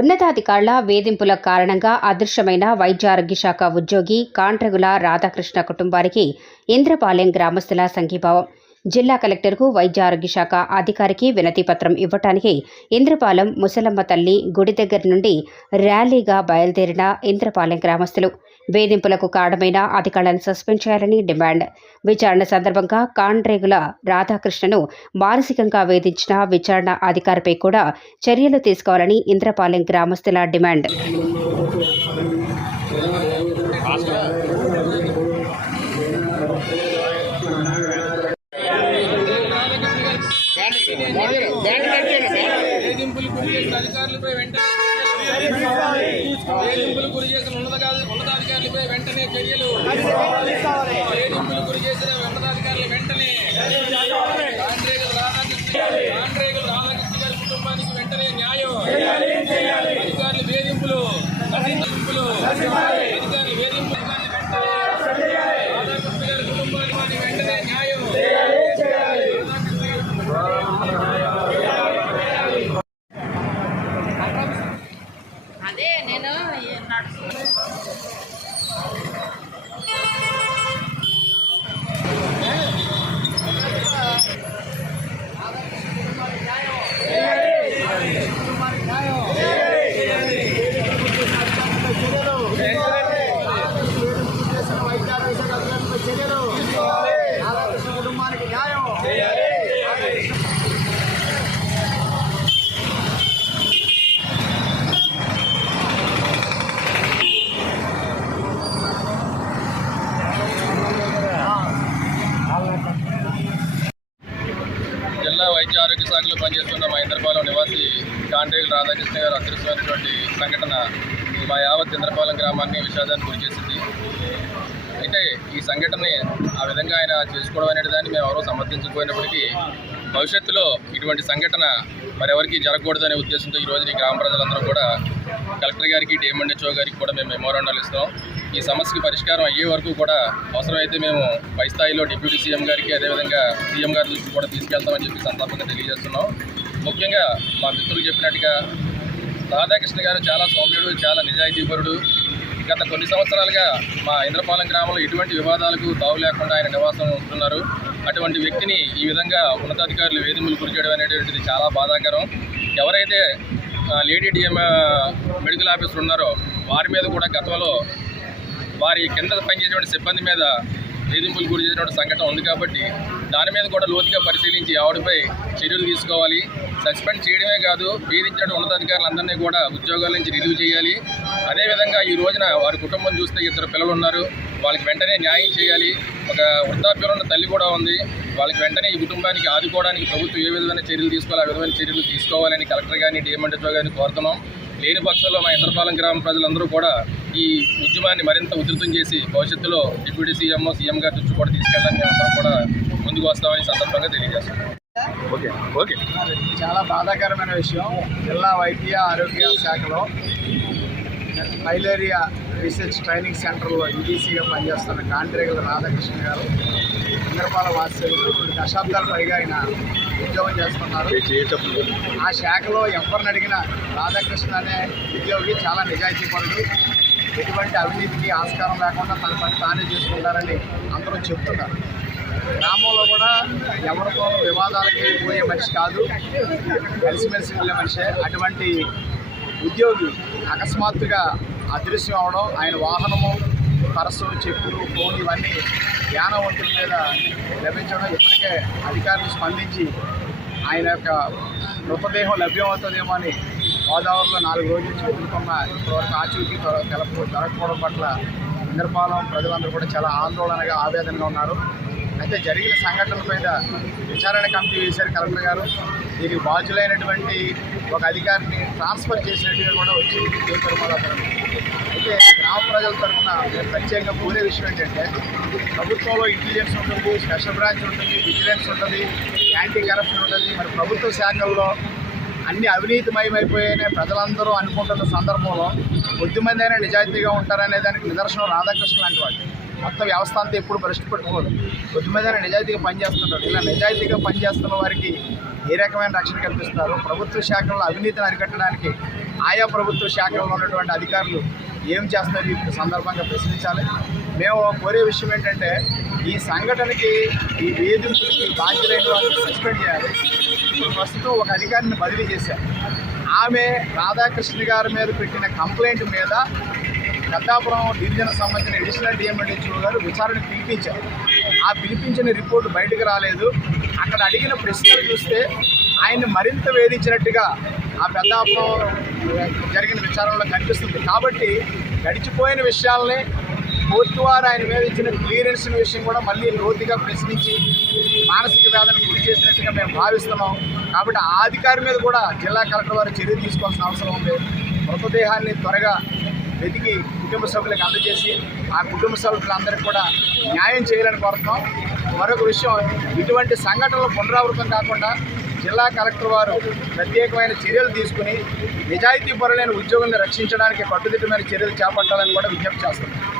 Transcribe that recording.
ఉన్నతాధికారుల వేధింపుల కారణంగా అదృశ్యమైన వైద్యారోగ్య శాఖ ఉద్యోగి కాంట్రగుల రాధాకృష్ణ కుటుంబానికి ఇంద్రపాలెం గ్రామస్తుల సంఘీభావం. జిల్లా కలెక్టర్కు వైద్య ఆరోగ్య శాఖ అధికారికి వినతిపత్రం ఇవ్వటానికి ఇంద్రపాలెం ముసలమ్మ తల్లి గుడి దగ్గర నుండి ర్యాలీగా బయలుదేరిన ఇంద్రపాలెం గ్రామస్తులు. వేధింపులకు కారణమైన అధికారులను సస్పెండ్ చేయాలని డిమాండ్. విచారణ సందర్భంగా కాండ్రేగుల రాధాకృష్ణను మానసికంగా వేధించిన విచారణ అధికారిపై కూడా చర్యలు తీసుకోవాలని ఇంద్రపాలెం గ్రామస్తుల డిమాండ్. వేధింపులు గురి చేసిన అధికారులపై వెంటనే వేధింపులు గురి చేసిన ఉన్నతాధి- ఉన్నతాధికారులపై వెంటనే చర్యలు. వేధింపులు గురి చేసిన ఉన్నతాధికారులు వెంటనే కాండ్రేగుల రాధాకృష్ణ కాండ్రేగుల రాధాకృష్ణ గారి కుటుంబానికి వెంటనే న్యాయం. అధికారులు వేధింపులు వేధింపులు అధికారులు వెంటనే రాధాకృష్ణ గారి కుటుంబానికి వెంటనే న్యాయం అదే నేను నడుచు కుటుంబానికి న్యాయం జిల్లా వైద్య ఆరోగ్య శాఖలో పనిచేస్తున్న మా ఇంద్రపాలెం నివాసి కాండ్రేలు రాధాకృష్ణ గారు అదృశ్యమైనటువంటి సంఘటన మా యావత్ ఇంద్రపాలెం గ్రామాన్ని విషాదానికి గురిచేసింది అయితే ఈ సంఘటనని ఆ విధంగా ఆయన చేసుకోవడం అనే దాన్ని మేము ఎవరో సమర్థించకపోయినప్పటికీ భవిష్యత్తులో ఇటువంటి సంఘటన మరెవరికి జరగకూడదనే ఉద్దేశంతో ఈ ఈ గ్రామ ప్రజలందరూ కూడా కలెక్టర్ గారికి డిఎంఎండ్హెచ్ఓ గారికి కూడా మేము మెమోరాండాలు ఇస్తాం ఈ సమస్యకి పరిష్కారం అయ్యే వరకు కూడా అవసరమైతే మేము పై స్థాయిలో డిప్యూటీ సీఎం గారికి అదేవిధంగా సీఎం గారి దృష్టికి కూడా తీసుకెళ్తామని చెప్పి సందర్భంగా తెలియజేస్తున్నాం. ముఖ్యంగా మా మిత్రులు చెప్పినట్టుగా రాధాకృష్ణ గారు చాలా సౌమ్యుడు చాలా నిజాయితీపరుడు. గత కొన్ని సంవత్సరాలుగా మా ఇంద్రపాలెం గ్రామంలో ఎటువంటి వివాదాలకు తావు లేకుండా ఆయన నివాసం ఉంటున్నారు. అటువంటి వ్యక్తిని ఈ విధంగా ఉన్నతాధికారులు వేధింపులు గురిచేయడం అనేటువంటిది చాలా బాధాకరం. ఎవరైతే లేడీ డిఎం మెడికల్ ఆఫీసర్ ఉన్నారో వారి మీద కూడా గతంలో వారి కింద పనిచేసేటువంటి సిబ్బంది మీద వేధింపులు గురి చేసినటువంటి సంఘటన ఉంది కాబట్టి దాని మీద కూడా లోతుగా పరిశీలించి ఆవిడపై చర్యలు తీసుకోవాలి. సస్పెండ్ చేయడమే కాదు వేధించిన ఉన్నతాధికారులందరినీ కూడా ఉద్యోగాల నుంచి రిలీవ్ చేయాలి. అదేవిధంగా ఈ రోజున వారి కుటుంబం చూస్తే ఇద్దరు పిల్లలు ఉన్నారు. వాళ్ళకి వెంటనే న్యాయం చేయాలి. ఒక వృద్ధాప్యంలో ఉన్న తల్లి కూడా ఉంది. వాళ్ళకి వెంటనే ఈ కుటుంబానికి ఆదుకోవడానికి ప్రభుత్వం ఏ విధమైన చర్యలు తీసుకోవాలి ఆ విధమైన చర్యలు తీసుకోవాలని కలెక్టర్ గారిని డిఎంఎండ్హెచ్ఓ గారిని కోరుతున్నాం. లేని పక్షంలో మా ఇంద్రపాలెం గ్రామ ప్రజలందరూ కూడా ఈ ఉద్యమాన్ని మరింత ఉధృతం చేసి భవిష్యత్తులో డిప్యూటీ సీఎం సీఎం గారి దృష్టి కూడా తీసుకెళ్ళడానికి మేమందరం కూడా ముందుకు వస్తామని సందర్భంగా తెలియజేస్తున్నాం. Okay okay. చాలా బాధాకరమైన విషయం. జిల్లా వైద్య ఆరోగ్య శాఖలో మైలేరియా రీసెర్చ్ ట్రైనింగ్ సెంటర్లో యూడీసీగా పనిచేస్తున్న కాంట్రేగుల రాధాకృష్ణ గారు ఇంద్రపాల వాస్తవ్యులు రెండు దశాబ్దాల పైగా ఆయన ఉద్యోగం చేస్తున్నారు. ఆ శాఖలో ఎవరిని అడిగినా రాధాకృష్ణ అనే ఉద్యోగి చాలా నిజాయితీపరుడు. ఎటువంటి అవినీతికి ఆస్కారం లేకుండా తన పని తానే చేసుకుంటారని అందరూ చెప్తున్నారు. గ్రామంలో కూడా ఎవరితో వివాదాలకి పోయే మనిషి కాదు. కలిసిమెలిసి వెళ్ళే మనిషే. అటువంటి ఉద్యోగి అకస్మాత్తుగా అదృశ్యం అవడం ఆయన వాహనము పరసు చెప్పులు ఫోన్ ఇవన్నీ జ్ఞానవంతుల మీద లభించడం ఇప్పటికే అధికారులు స్పందించి ఆయన యొక్క మృతదేహం లభ్యమవుతుందేమో అని గోదావరిలో నాలుగు రోజులు చెప్పుకున్న ఇప్పటివరకు ఆచూకీ త్వర- తెలప జరగకపోవడం పట్ల ఇంద్రపాలెం ప్రజలందరూ కూడా చాలా ఆందోళనగా ఆవేదనగా ఉన్నారు. అయితే జరిగిన సంఘటనల మీద విచారణ కమిటీ వేశారు కలెక్టర్ గారు. దీనికి బాధ్యులైనటువంటి ఒక అధికారిని ట్రాన్స్ఫర్ చేసినట్టుగా కూడా వచ్చింది కే తిరుమలాపురం అయితే గ్రామ ప్రజల తరఫున ప్రత్యేకంగా కోరే విషయం ఏంటంటే ప్రభుత్వంలో ఇంటెలిజెన్స్ ఉంటుంది స్పెషల్ బ్రాంచ్ ఉంటుంది విజిలెన్స్ ఉంటుంది యాంటీ కరప్షన్ ఉంటుంది. మరి ప్రభుత్వ శాఖల్లో అన్ని అవినీతిమయమైపోయాయని ప్రజలందరూ అనుకుంటున్న సందర్భంలో కొద్దిమందైనా నిజాయితీగా ఉంటారనే దానికి నిదర్శనం రాధాకృష్ణ లాంటి వాళ్ళు మొత్తం వ్యవస్థ అంతా ఎప్పుడు భ్రష్టు పెట్టుకోదు కొద్దిమందైనా నిజాయితీగా పనిచేస్తుంటారు. ఇలా నిజాయితీగా పనిచేస్తున్న వారికి ఏ రకమైన రక్షణ కల్పిస్తారు? ప్రభుత్వ శాఖల్లో అవినీతిని అరికట్టడానికి ఆయా ప్రభుత్వ శాఖల్లో ఉన్నటువంటి అధికారులు ఏం చేస్తున్నారు? ఈ సందర్భంగా ప్రశ్నించాలి. మేము కోరే విషయం ఏంటంటే ఈ సంఘటనకి ఈ వేధింపులకి బాధ్యులైన వాళ్ళని సస్పెండ్ చేయాలి. ఇప్పుడు ప్రస్తుతం ఒక అధికారిని బదిలీ చేశారు. ఆమె రాధాకృష్ణ గారి మీద పెట్టిన కంప్లైంట్ మీద పెద్దాపురం డివిజన్ సంబంధించిన అడిషనల్ డిఎంఎడ్హెచ్ఓ గారు విచారణ పిలిపించారు. ఆ పిలిపించిన రిపోర్టు బయటకు రాలేదు. అక్కడ అడిగిన ప్రశ్నలు చూస్తే ఆయన్ని మరింత వేధించినట్టుగా ఆ పెద్దాపురం జరిగిన విచారణలో కనిపిస్తుంది. కాబట్టి గడిచిపోయిన విషయాల్ని కోర్టు వారు ఆయన మీద ఇచ్చిన క్లియరెన్స్ విషయం కూడా మళ్ళీ లోతుగా ప్రశ్నించి మానసిక వేదనకు గురి చేసినట్టుగా మేము భావిస్తున్నాం. కాబట్టి ఆ అధికారి మీద కూడా జిల్లా కలెక్టర్ వారు చర్య తీసుకోవాల్సిన అవసరం ఉంది. మృతదేహాన్ని త్వరగా వెతికి కుటుంబ సభ్యులకు అందజేసి ఆ కుటుంబ సభ్యులందరికీ కూడా న్యాయం చేయాలని కోరుతున్నాం. మరొక విషయం ఇటువంటి సంఘటనలు పునరావృతం కాకుండా జిల్లా కలెక్టర్ వారు ప్రత్యేకమైన చర్యలు తీసుకుని నిజాయితీ పరులైన ఉద్యోగులను రక్షించడానికి కట్టుదిట్టమైన చర్యలు చేపట్టాలని కూడా విజ్ఞప్తి చేస్తున్నాం.